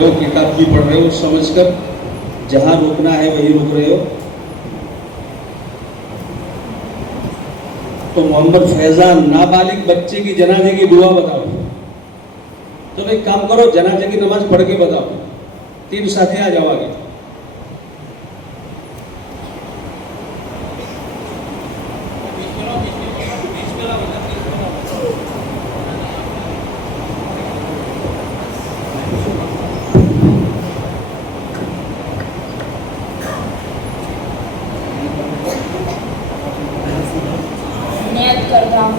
किताब की पढ़ रहे हो समझकर, जहाँ रुकना है वहीं रुक रहे हो। तो मोहम्मद फैजान नाबालिग बच्चे की जनाजे की दुआ बताओ। तो एक काम करो, जनाजे की नमाज पढ़ के बताओ। 3 साथी आ जाओ आगे।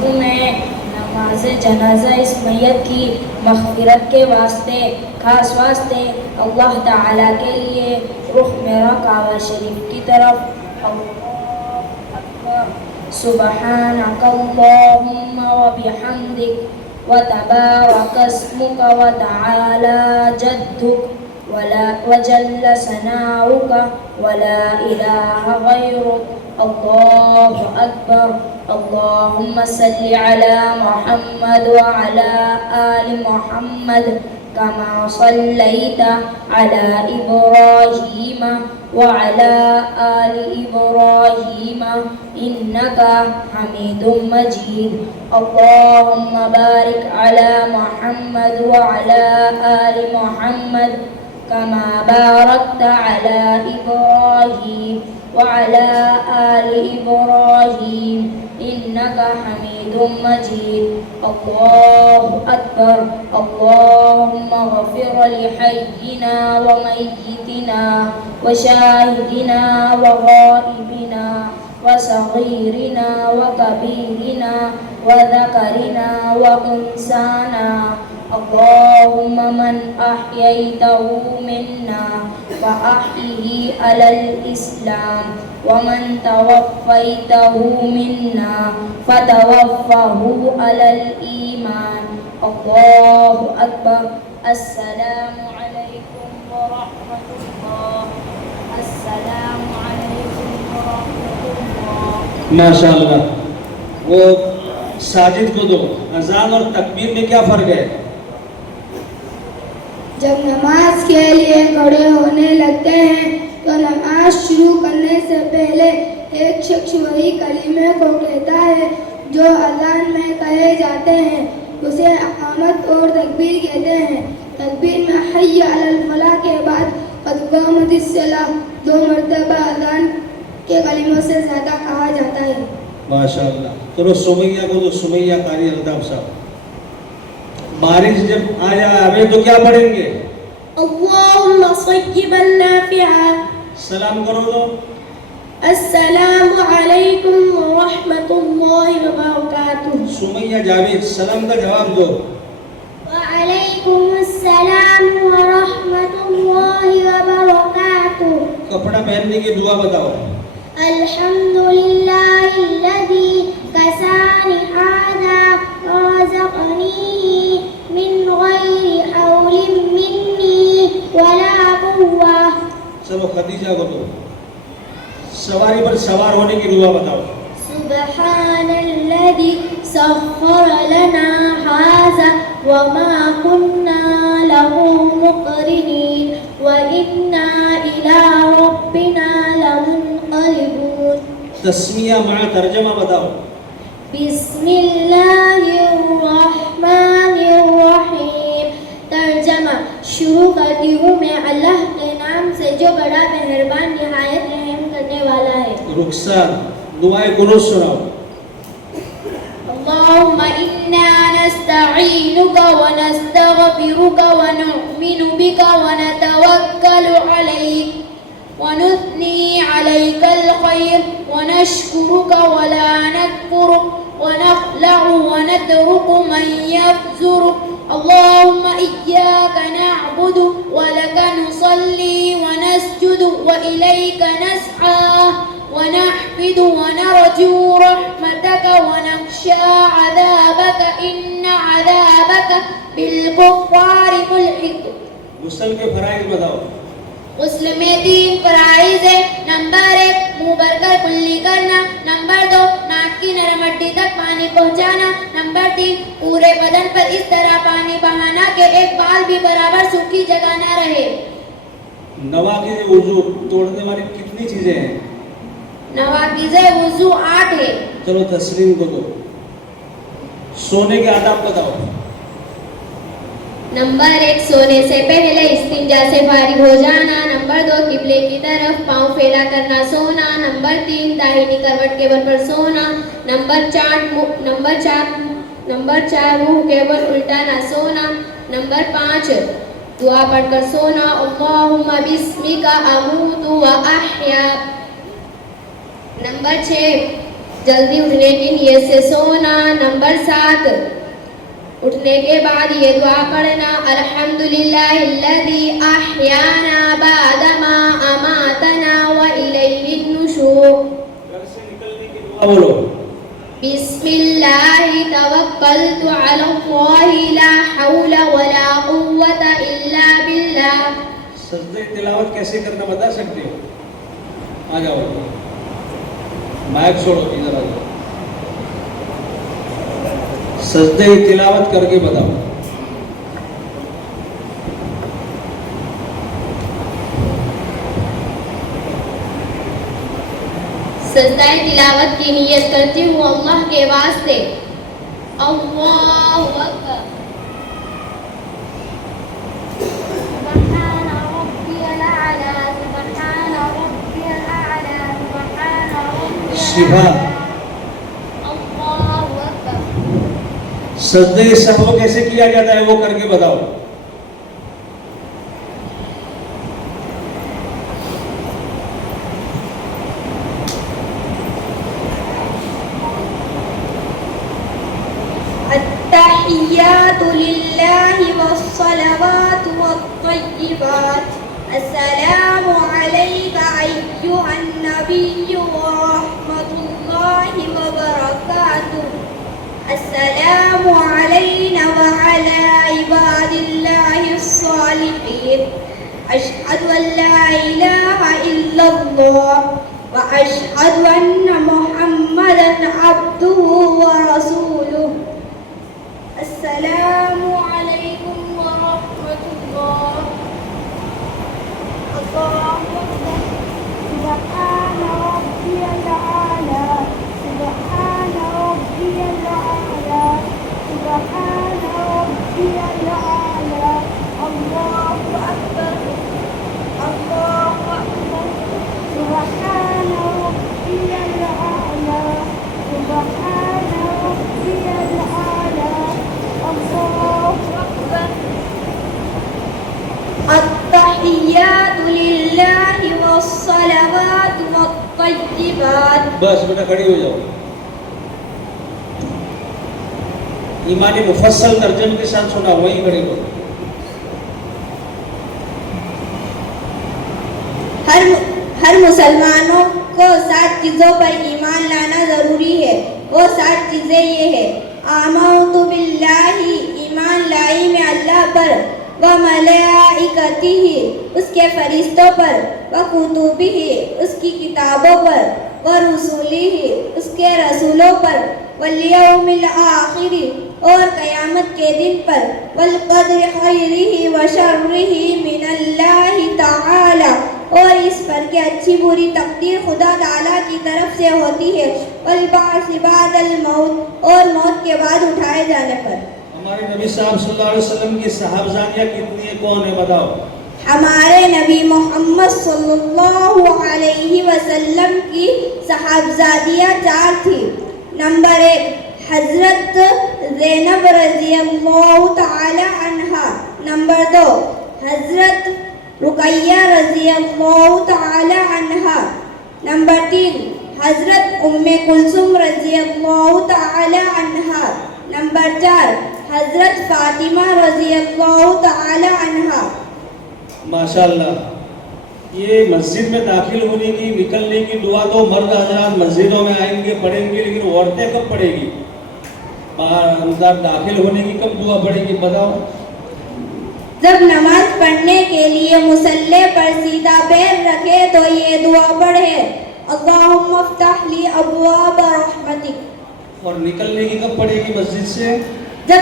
मैं नमाज जनाजा इस मैयत की मग़फ़िरत के वास्ते, खास वास्ते अल्लाह ताला के लिए रुख मेरा काबा शरीफ की तरफ। अल्लाहु अकबर। सुबहानक अल्लाहुम्मा व बिहम्दिक व तबारक अस्मुक व तआला जद्दुक व जल्ल सनाउक व ला इलाहा गैरुक। अल्लाहु अकबर। अल्लाहुम्मा सल्लि अला मुहम्मद व अला आलि मुहम्मद कमा सल्लैता अला इब्राहीम व अला आलि इब्राहीम इन्नका हमीदुम मजीद। अल्लाहुम्मा बारिक अला मुहम्मद व अला आलि मुहम्मद कमा बारकता अला इब्राहीम وعلى آل إبراهيم إنك حميد مجيد. الله أكبر. اللهم اغفر لحينا وميتنا وشاهدنا وغائبنا وصغيرنا وكبيرنا وذكرنا وأنثانا. اللهم من أحييته منا فأحيه على الإسلام ومن توفيته منا فتوفه على الإيمان. الله أكبر. السلام عليكم ورحمة الله. السلام عليكم ورحمة الله. माशाअल्लाह। वो साजिद को दो। अजान और तकबीर में क्या फ़र्क है? जब नमाज के लिए खड़े होने लगते हैं तो नमाज शुरू करने से पहले एक शख्स वही कलीमे को कहता है जो अज़ान में कहे जाते हैं, उसे अक़ामत और तकबीर कहते हैं। तकबीर में हय्य अलल फलाह के बाद क़द क़ामतिस सलाह 2 मरतबा अज़ान के कलीमों से ज़्यादा कहा जाता है। माशाअल्लाह। तो सुमैया को तो सुमैया कारी अल्ताफ साहब, बारिश जब आवे तो क्या पढ़ेंगे? अल्लाहुम्मा सय्यिबन नाफ़िआ। सलाम करो तो अस्सलामु अलैकुम व रहमतुल्लाहि व बरकातुहू। सुमैया जावेद, सलाम का जवाब दो। व अलैकुमुस्सलाम व रहमतुल्लाहि व बरकातुहू। कपड़ा पहनने की दुआ बताओ। अल्हम्दुलिल्लाहिल्लज़ी कसानी हाज़ा व रज़क़नी मिन गैरि हौलिन मिन्नी वला कुव्वा। चलो खदीजा को दो। सवारी पर सवार होने की दुआ बताओ। सुब्हानल्लज़ी सख्खर लना हाज़ा व मा कुन्ना लहू मुक़रिनीन व इन्ना इला रब्बिना लमुनक़लिबून। तस्मिया मा तर्जमा बताओ। बिस्मिल्लाहिर रहमानिर रहीम। तर्जमा, शुरू करती हूँ मैं अल्लाह के नाम से जो बड़ा मेहरबान निहायत रहम करने वाला है। रुखसार दुआए कुनूत सुनाओ। अल्लाहुम्मा इन्ना नस्तईनुका व नस्तगफिरुका व नु'मिनु बिका व नतवक्कलु अलैक व नुथनी अलैकल खैर व नशकुरुका व ला नकफुरुक व नखलअु व नतरुकु मन यफजुरुक। अल्लाहुम्मा इय्याका नअबुदु व लका नुसल्ली व नस्जुदु व इलैका नस्आ व नहफिदु व नरजू रहमतक व नख्शा अज़ाबक इन्ना अज़ाबक बिलकुफ़ारि मुल्हिक। गुस्ल के फराइज़ बताओ। गुस्ल में 3 फराइज़ है। नंबर 1 मुंह भरकर कुल्ली करना। नंबर 2 नाक की नरम हड्डी तक पानी पहुंचाना। नंबर 3 पूरे बदन पर इस तरह पानी बहाना कि एक बाल भी बराबर सूखी जगह न रहे। नवाक़िज़ वुज़ू तोड़ने वाली कितनी चीजें हैं? नवाकिज़े वुज़ू 8 है। चलो तस्लीम को दो। सोने के आदाब बताओ। नंबर 1 सोने से पहले इस्तिंजा से फारिग हो जाना। नंबर 2 किबले की तरफ पाँव फैला करना सोना। नंबर 3 दाहिनी करवट के बल पर सोना। नंबर 4 मुंह के बल उल्टा ना सोना। नंबर 5 दुआ पढ़कर सोना, अल्लाहुम्मा बिस्मिका अमूतु व अहया। नंबर 6 जल्दी उठने की नियत से सोना। नंबर 7 उठने के बाद ये दुआ पढ़ना, अल्हम्दुलिल्लाहिल्लज़ी अहयाना बअदमा अमातना व इलैहिन नुशूर। घर से निकलने की दुआ बोलो। बिस्मिल्लाहि तवक्कलतु अलल्लाहि ला हौला वला कुव्वता इल्ला बिल्लाह। सजदे तिलावत कैसे करना बता सकते हो? आ जाओ, माइक छोड़ो, इधर आ जाओ। सजदे तिलावत करके बताओ। सजदाए तिलावत की नियत करती हूँ अल्लाह के वास्ते। अल्लाहु अकबर। सुब्हान रब्बियल आला, सुब्हान रब्बियल आला, सुब्हान रब्बियल शिफा। आला। अल्लाहु अकबर। सजदे सहव कैसे किया जाता है वो करके बताओ। अत्तहिय्यातु लिल्लाहि वस्सलावातु वत्तय्यिबात। अस्सलामु अलैका अय्युहन नबिय्यु व रहमतुल्लाहि व बरकातुहू। अस्सलामु अलैना व अला इबादिल्लाहिस सालिहीन। अशहदु अन ला इलाहा इल्लल्लाह व अशहदु अन्ना मुहम्मदन अब्दुहु व रसूलुहु। अस्सलामु अलैकुम व रहमतुल्लाह। अल्लाहु अकबर। सुब्हान रब्बियल आला, सुब्हान रब्बियल आला, सुब्हान रब्बियल आला। अल्लाहु अकबर, अल्लाहु अकबर। सुब्हान रब्बियल आला, सुब्हान रब्बियल आला। अल्लाहु अकबर। अत्तहिय्यातु लिल्लाहि वस्सलावातु वत्तय्यिबात। बस बेटा खड़ी हो जाओ। ईमानी मुफस्सल तर्जमे के साथ सुना, वहीं खड़े हो। हर मुसलमानों को 7 चीज़ों पर ईमान लाना ज़रूरी है। वो 7 चीज़ें ये है, आमनतु बिल्लाही, ईमान लाई मैं अल्लाह पर, व मलाइकतिही, उसके फरिश्तों पर, व कुतुबिही, उसकी किताबों पर, व रुसूलिही, उसके रसूलों पर, वल यौमिल आखिरी, और क़यामत के दिन पर, वल क़द्रि खैरिही व शर्रिही मिनल्लाहि तआला, और इस पर कि अच्छी बुरी तकदीर खुदा ताला की तरफ से होती है, वल बाअस बादल मौत, और मौत के बाद उठाए जाने पर। हमारे नबी साहब सल्लल्लाहु अलैहि वसल्लम की साहबजादियाँ कितनी है, कौन है बताओ। हमारे नबी मोहम्मद सल्लल्लाहु अलैहि वसल्लम की साहबजादियाँ 4 थी। नंबर 1 हजरत ज़ैनब रज़ियल्लाहु ताला अन्हा। नंबर 2 हजरत रुकैया रज़ियल्लाहु ताला अन्हा। नंबर 3 हजरत उम्मे कुलसुम रज़ियल्लाहु ताला अन्हा। नंबर 4 हजरत फातिमा रज़ियल्लाहु ताला अन्हा। माशाल्लाह, ये मस्जिद में दाखिल होने की, निकलने की दुआ तो मर्द हजरात मस्जिदों में आएंगे पढ़ेंगे, लेकिन औरतें कब पढ़ेगी? बाहर अंदर दाखिल होने की कब दुआ पढ़ेगी बताओ। जब नमाज पढ़ने के लिए मुसल्ले पर सीधा पैर रखे तो ये दुआ पढ़े, अल्लाहुम्मा फ़्तह ली अब्वाब रहमतिक। और निकलने की कब पढ़ेगी मस्जिद से? जब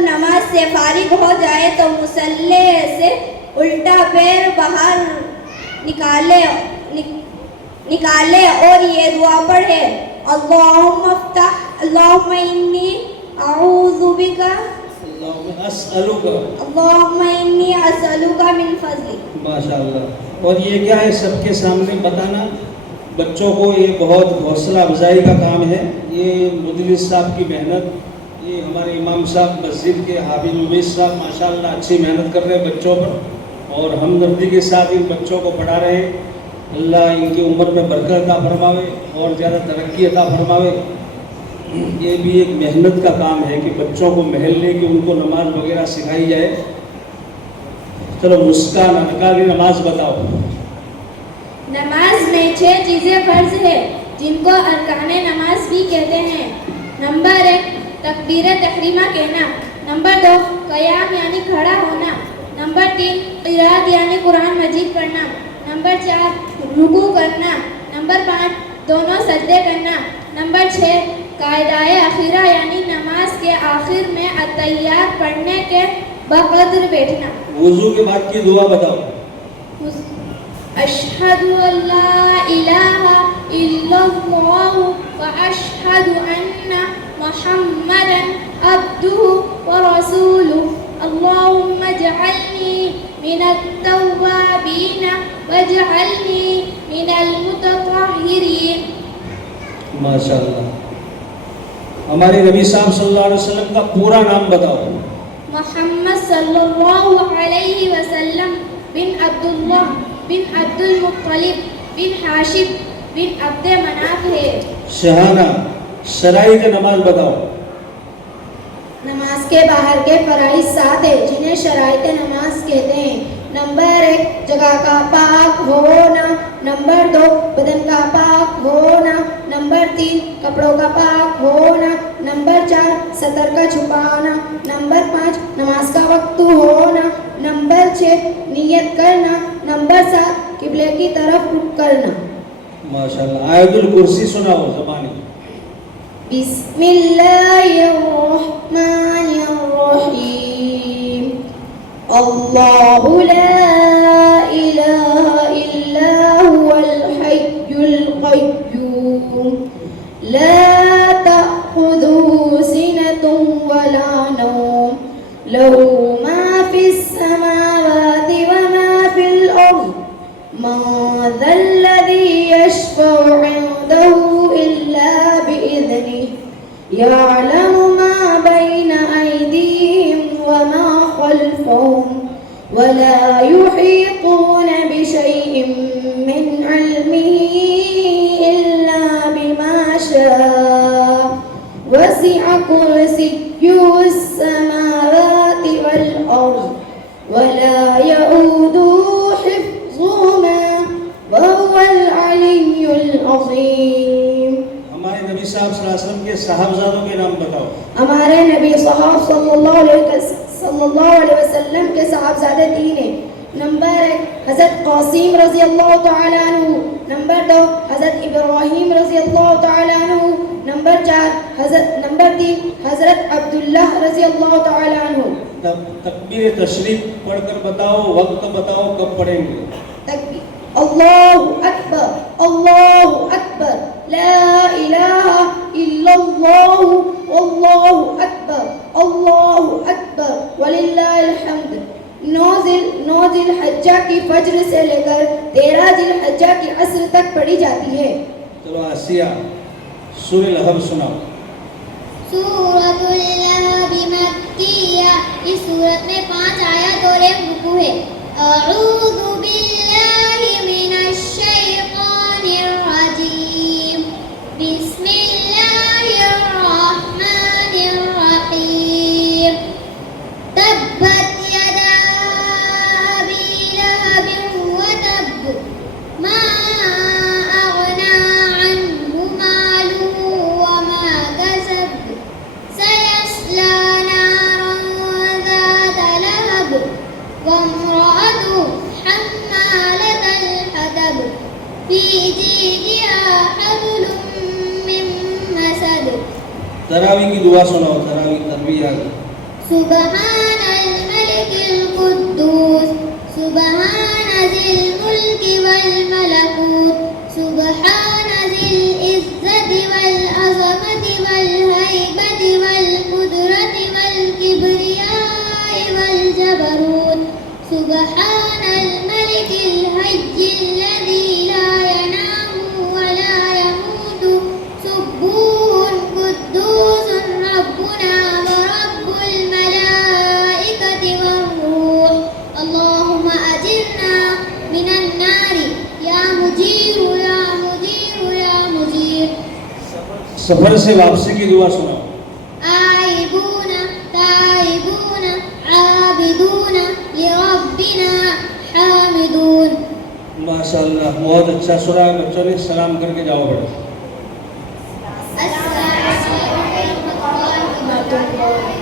नमाज से फारिग हो जाए तो मुसल्ले से الٹا پیر باہر نکالے اور یہ دعا پڑھے اللہم انی اعوذ بک اللہم انی اسألک من فضلک. ماشاء اللہ. اور یہ کیا ہے سب کے سامنے بتانا بچوں کو، یہ بہت حوصلہ افزائی کا کام ہے. یہ مدرس صاحب کی محنت، یہ ہمارے امام صاحب مسجد کے حافظ المیز صاحب ماشاءاللہ اچھی محنت کر رہے ہیں بچوں پر، اور ہمدردی کے ساتھ ان بچوں کو پڑھا رہے ہیں. اللہ ان کی عمر میں برکت عطا فرماوے اور زیادہ ترقی عطا فرماوے. یہ بھی ایک محنت کا کام ہے کہ بچوں کو محلے کی ان کو نماز وغیرہ سکھائی جائے. چلو مسکان انکاری نماز بتاؤ. نماز میں 6 چیزیں فرض ہے جن کو ارکان نماز بھی کہتے ہیں. نمبر 1 تکبیر تحریمہ کہنا. نمبر 2 قیام یعنی کھڑا ہونا. نمبر 3 قرات یعنی قرآن مجید پڑھنا. نمبر 4 رکوع کرنا. نمبر 5 دونوں سجدے کرنا. نمبر 6 قاعدہ اخیرہ یعنی نماز کے آخر میں التحیات پڑھنے کے بقدر بیٹھنا. وضو کے بعد کی دعا بتاؤ. اشہد ان لا الہ الا اللہ واشہد ان محمدا عبدہ ورسولہ. اللہم اجعلنی من التوابین واجعلنی من المتطہرین. ماشاءاللہ. ہمارے نبی صاحب صلی اللہ علیہ وسلم کا پورا نام بتاؤ. محمد صلی اللہ علیہ وسلم بن عبداللہ بن عبد المطلب بن ہاشم بن عبد مناف ہے. شہانہ شرائط نماز بتاؤ. نماز کے باہر کے فرائض 7 ہیں جنہیں شرائط نماز کہتے ہیں. نمبر 1 جگہ کا پاک ہونا. نمبر 2 بدن کا پاک ہونا. نمبر 3 کپڑوں کا پاک ہونا. نمبر 4 سطر کا چھپانا. نمبر 5 نماز کا وقت ہونا. نمبر 6 نیت کرنا. نمبر 7 قبلے کی طرف رخ کرنا. ماشاءاللہ. آیت الکرسی سناؤ زبانی. بسم اللہ الرحمن الرحیم. اللہ لا الہ الا هو الحی القیوم لا تأخذه سنة ولا نوم له ما في السماوات وما في الأرض من ذا الذي يشفع عنده إلا بإذنه يعلم ما بين أيديهم وما خلفهم ولا يحيطون بشيء من علمه إلا بما شاء وسع كرسيه السماوات والأرض ولا يؤوده حفظهما وهو العلي العظيم. ہمارے نبی صاحب صلی اللہ علیہ وسلم کے صاحبزادوں کے نام بتاؤ. ہمارے نبی صاحب صلی اللہ علیہ وسلم کے صاحبزادے 3 ہیں. نمبر 1 حضرت قاسم رضی اللہ تعالی عنہ. نمبر 2 حضرت ابراہیم رضی اللہ تعالی عنہ. نمبر 3 حضرت عبداللہ رضی اللہ تعالی عنہ. تکبیر تشریف پڑھ کر بتاؤ، وقت بتاؤ کب پڑھیں گے. تکبیر. اللہ اکبر اللہ اکبر لا الہ الا اللہ واللہ اکبر اللہ اکبر وللہ الحمد. 9 ذی الحجہ کی فجر سے لے کر 13 ذی الحجہ کی عصر تک پڑھی جاتی ہے. چلو آسیہ سورہ لہب سناؤ. سورۃ اللہب مکیہ. اس سورت میں 5 آیات اور 1 رکوع ہے. اعوذ باللہ من الشیطان الرجیم. بسم اللہ الرحمن الرحیم. تبت یدا ابی لہب وتب ما اغنی عنہ مالہ وما کسب سیصلی نارا ذات لہب وامرأته حمالة الحطب في جيدها حبل من مسد. تراویح کی دعا سناؤ. تراویح تربیہ. سبحان الملك القدوس سبحان ذی الملک والملکوت سبحان ذی العزت والعظمت والہیبت والقدرت والکبریاء والجبروت سبحان الملک الحی الذی لا ینام ولا يموت سبوح قدوس ربنا ورب الملائکة والروح اللهم أجرنا من النار یا مجیر یا مجیر یا مجیر. سفر سے واپسی کی دعا سنا. آئبون تائبون عابدون لربنا حامدون. ماشاءاللہ بہت اچھا سنا ہے. بچوں نے سلام کر کے جاؤ بیٹا. السلام علیکم ورحمۃ اللہ وبرکاتہ.